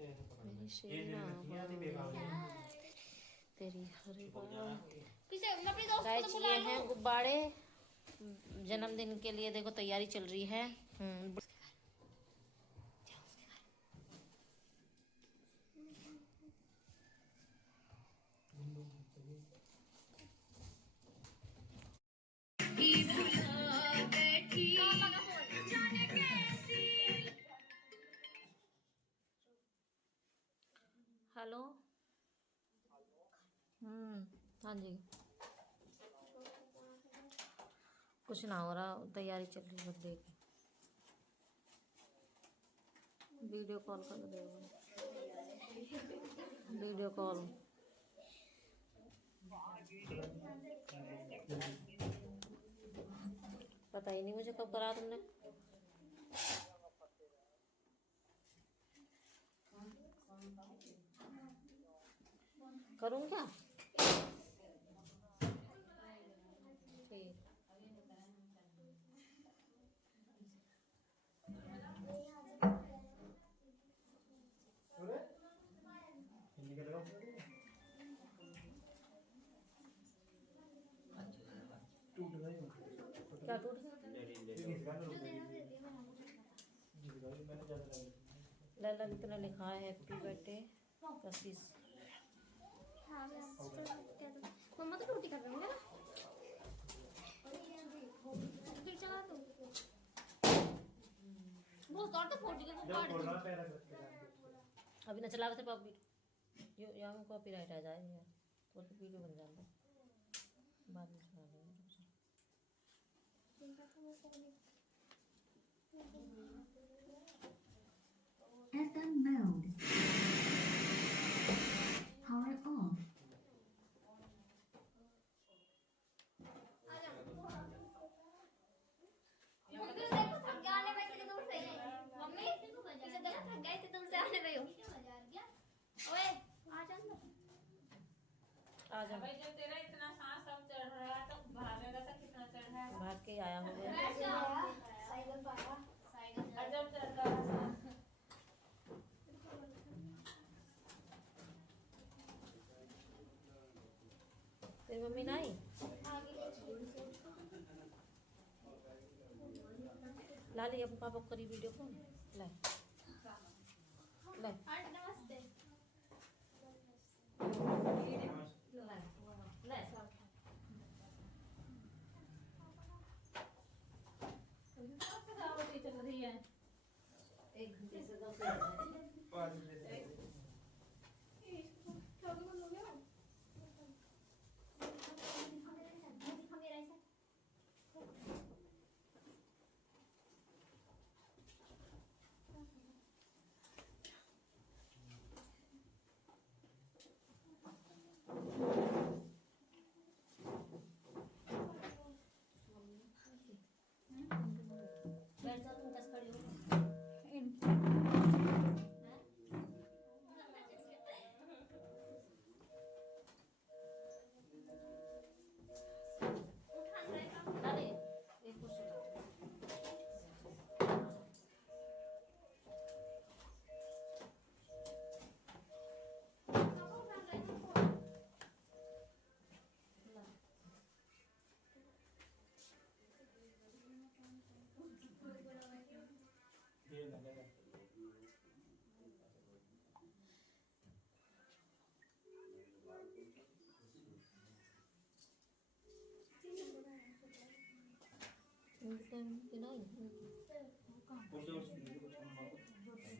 मेरी शेरा तेरी हर गाइस, ये हैं गुब्बारे जन्मदिन के लिए। देखो तैयारी चल रही है। हेलो। हाँ जी। कुछ ना हो रहा, तैयारी चल रही है बर्थडे की। वीडियो कॉल कर दो, वीडियो कॉल। पता ही नहीं मुझे कब करा तुमने। करूँ क्या? ठीक। क्या टूट गया? लल्ला कितना लिखा है हैप्पी बर्थडे कशिश। मम्मा तो रोटी कर रही है ना। फिर चला तू बहुत और तो फोड़ के अभी ना चलावे थे पापी यो यहाँ कॉपीराइट आ जाए यार, तो वीडियो बन जाता बाद में चला देंगे। FM mode. Power off. आ जा भाई, जब तेरा इतना सांस सब चढ़ रहा है तो भागेगा तो कितना चढ़ा है। भाग के आया हूँ मैं। और जब चढ़ रहा है सांस। तेरी मम्मी ना आई? ला ली अपन पापा करी वीडियो कॉल। ले ले नमस्ते। ले चल रही है एक घंटे से 2 बैठ जाओ तुम 10 खड़ी हो।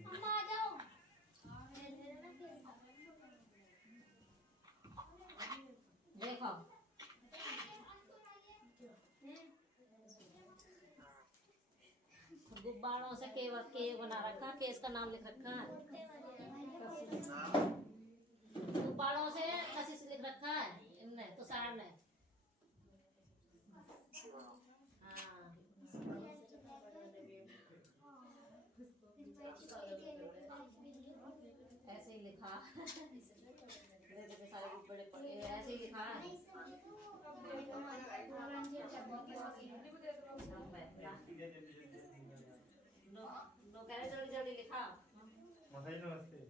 मम्मा आ जाओ। देखो गुब्बारों से केक बना रखा, केस का नाम लिख रखा है। गुब्बारों से कशिश लिख रखा है इनने तो सार ने। हाँ ऐसे ही लिखा सारे बड़े पड़े ऐसे ही लिखा है। नो कह रहे जल्दी जल्दी लिखा। नमस्ते।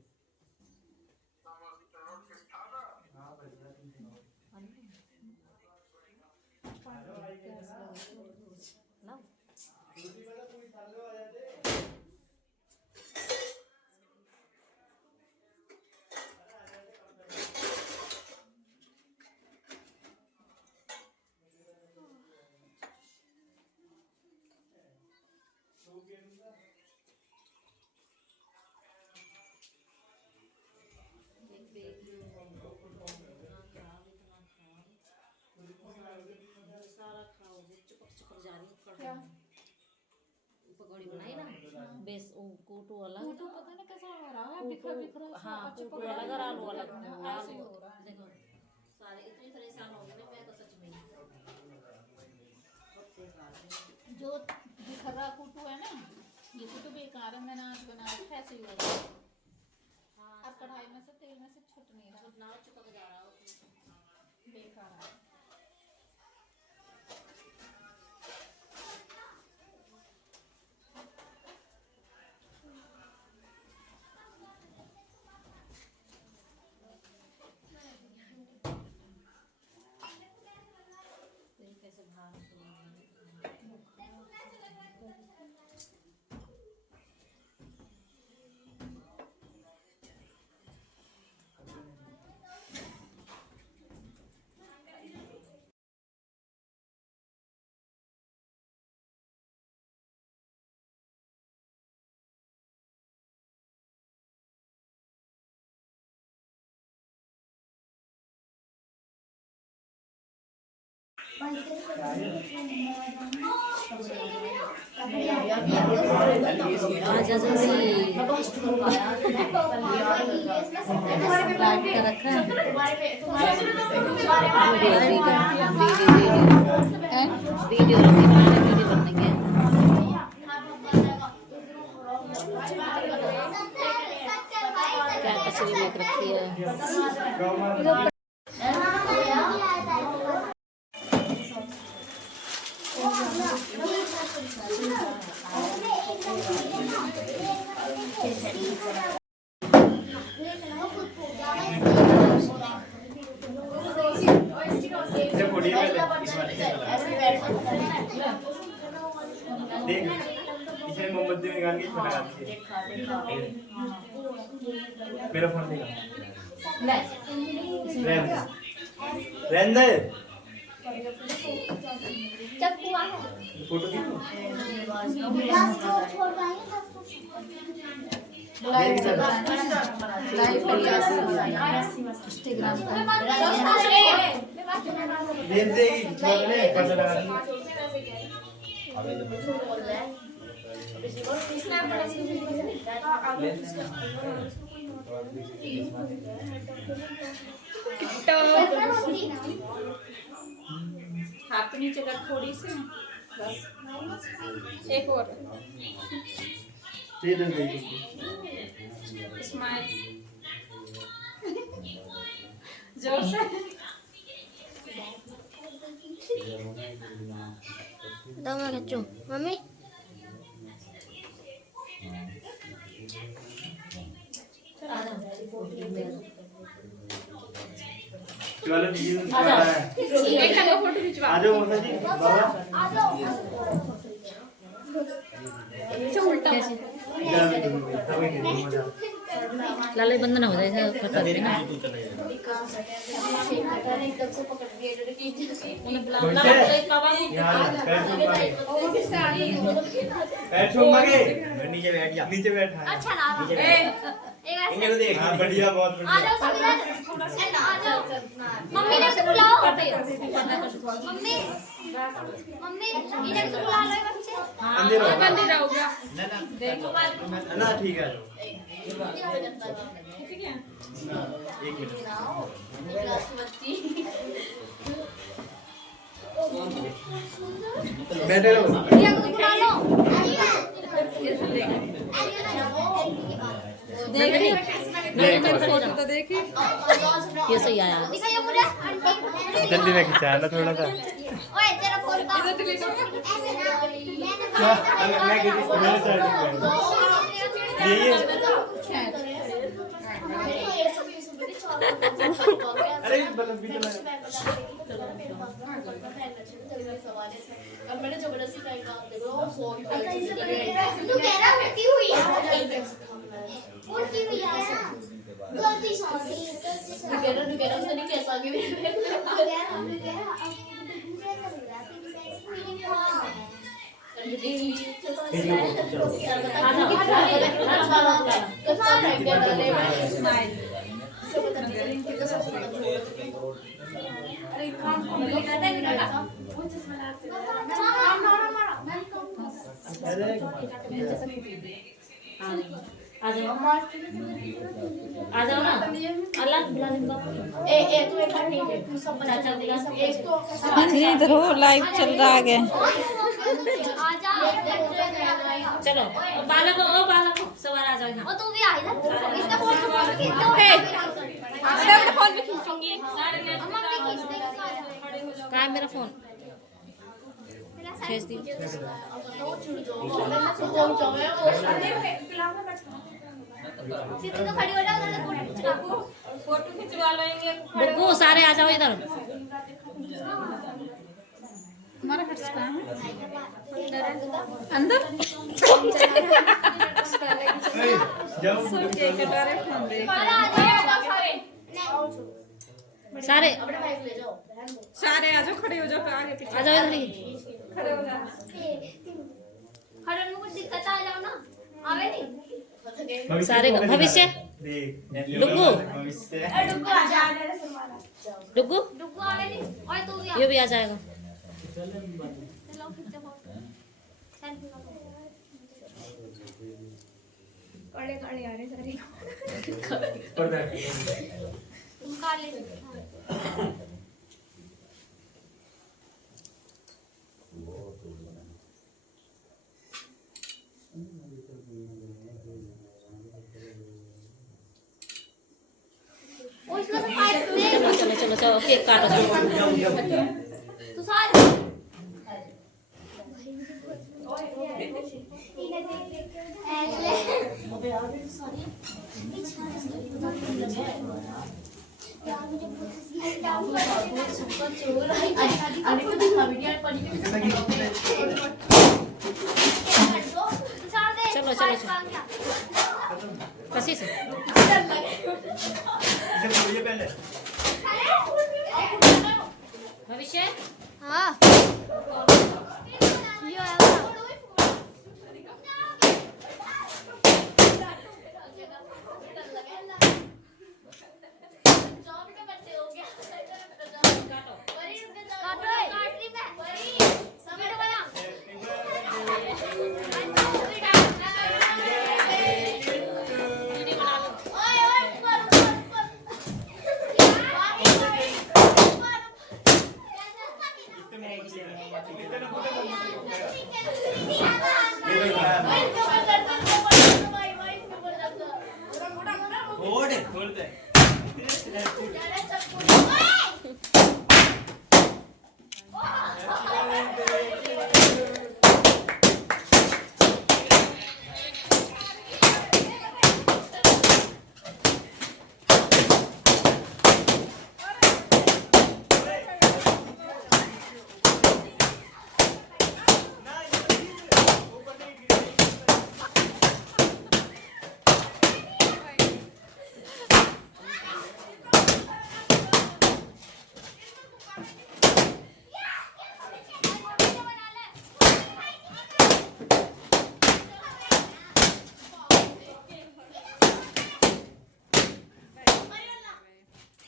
जा रही क्या? पकौड़ी बनाई ना बेस वो कोटू वाला फोटो पता नहीं कैसा हो रहा है, कोटू- बिखरा बिखरा सा। हाँ अच्छा, कोटू पकौड़ी अलग और आलू अलग ऐसे आलू हो रहा है। देखो सारे इतनी परेशान हो गई ना मैं तो सच में जो बिखरा कुटू है ना, ये कुटू बेकार है। मैंने आज बना रखा है, ऐसे ही हो रहा है। हाँ अब कढ़ाई में से तेल में से छूट नहीं रहा, ना चिपक जा रहा है बेकार है। कैसे भार आजा जल्दी लाइट का रखा है वीडियो वीडियो बनने के क्या कचरी लेक रखी है इसमें मोमबत्ती में गान की फटा मेरा फोन देगा रहने फोटो खींचो देख दे छोड़ने पैसा लगा हाथ नीचे कर थोड़ी सी, बस एक और स्माइल जोर से। तो मैं खींचूं मम्मी। वाला वीडियो आ रहा है एक का फोटो खिंचवा। आ जाओ मौसा जी बाबा से उल्टा लाले बंद ना हो जाए खतर देना नीचे बैठ जा नीचे बैठा है अच्छा ना इन्हें तो देख बढ़िया बहुत आ बढ़िया जाओ सब आ जाओ मम्मी ने बुलाओ मम्मी मम्मी इधर से बुला लो बच्चे। अंदर होगा देखो ना ठीक है ठीक है। एक मिनट बैठे रहो रिया को बुला लो। तो देखी ये सही आया दिखाइए मुझे आंटी। जल्दी में खिंचा ना थोड़ा सा ओए तेरा फोन का ऐसे ना मैं मेरे साइड अरे बल्ब भी चला मैंने जबरदस्ती टाइम काम देखो फोन तू कह रहा उल्टी हुई है उल्टी हुई है गलती सॉरी तू कह रहा उसने नहीं कैसा कि मेरे हाँ आ जाओ आ जाओ ना अल्लाह बुला ले बाबा ए तू एक बार नहीं दे तू सब बना चाचा बुला एक तो इधर हो लाइव चल रहा है आजा चलो बालक ओ बालक सवार आ जाओ और तू भी आ इधर इसका फोन तो खींच दो मैं अपना फोन भी खींचूंगी अम्मा भी खींच दे कहाँ है मेरा फोन खींच दी सीधे तो खड़ी हो जाओ उधर फोटो खिंचवा लेंगे डुगू सारे आ जाओ इधर हमारा हर्ष कहाँ है अंदर जाओ बाला आ जाओ सारे अपने भाई को ले जाओ सारे आ जाओ खड़े हो जाओ आगे पीछे आ जाओ इधर ही खड़े हो जाओ खड़े में कुछ दिक्कत आ जाओ ना आवे नहीं सारे भविष्य डुगू डुगू आ जा डुगू डुगू आवे नहीं और तू भी आ ये भी आ जाएगा चलो खींचो सेल्फी लो कड़े कड़े आ रहे सारे तुम काले ओ इसमें तो पाइप दे चलो चलो चलो केक काटो तू सारे ऐसे अबे यार ये सारी यार मुझे सुपर चोर अरे को दिखा वीडियो पर चलो चलो चलो कसी से ये पहले भविष्य हाँ यो खोल दे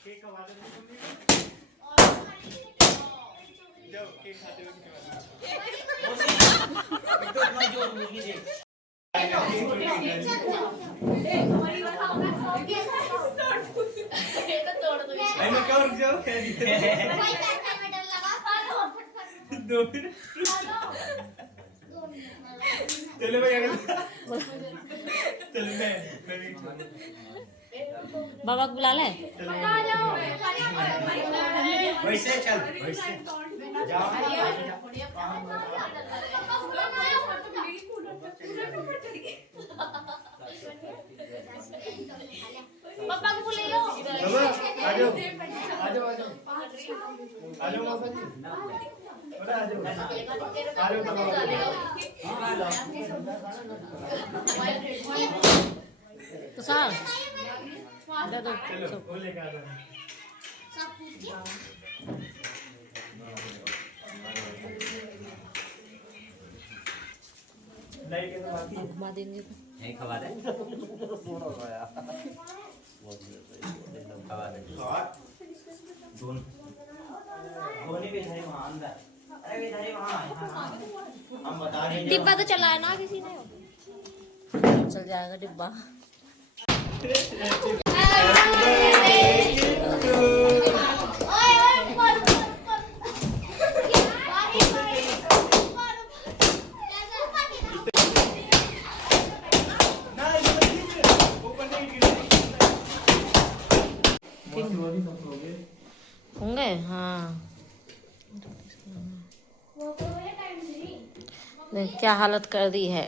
केक खवा दे जाओ केक खाते हुए तो इतना जोर मुर्गी दे मैं क्या रुक जाओ दो मिनट चलो भाई आगे चलो मैं बाबा को बुला ले वैसे चल वैसे जाओ पापा को बुलाओ बाबा आ जाओ आ जाओ आ जाओ आ जाओ बाबा जी बड़ा आ जाओ बाबा तो सार दे दो चलो वो लेकर आ जाओ सब पूछ नहीं के तो बाकी घुमा देंगे तो नहीं खवा दे खवा दे धोनी भी इधर वहाँ अंदर अरे इधर वहाँ हम बता रहे हैं डिब्बा तो चलाया ना किसी ने। चल जाएगा डिब्बा। ओए ओए बोल ना ये मत ऊपर नहीं गिरेगी। मौसी सब हो गए। होंगे हाँ। देख क्या हालत कर दी है।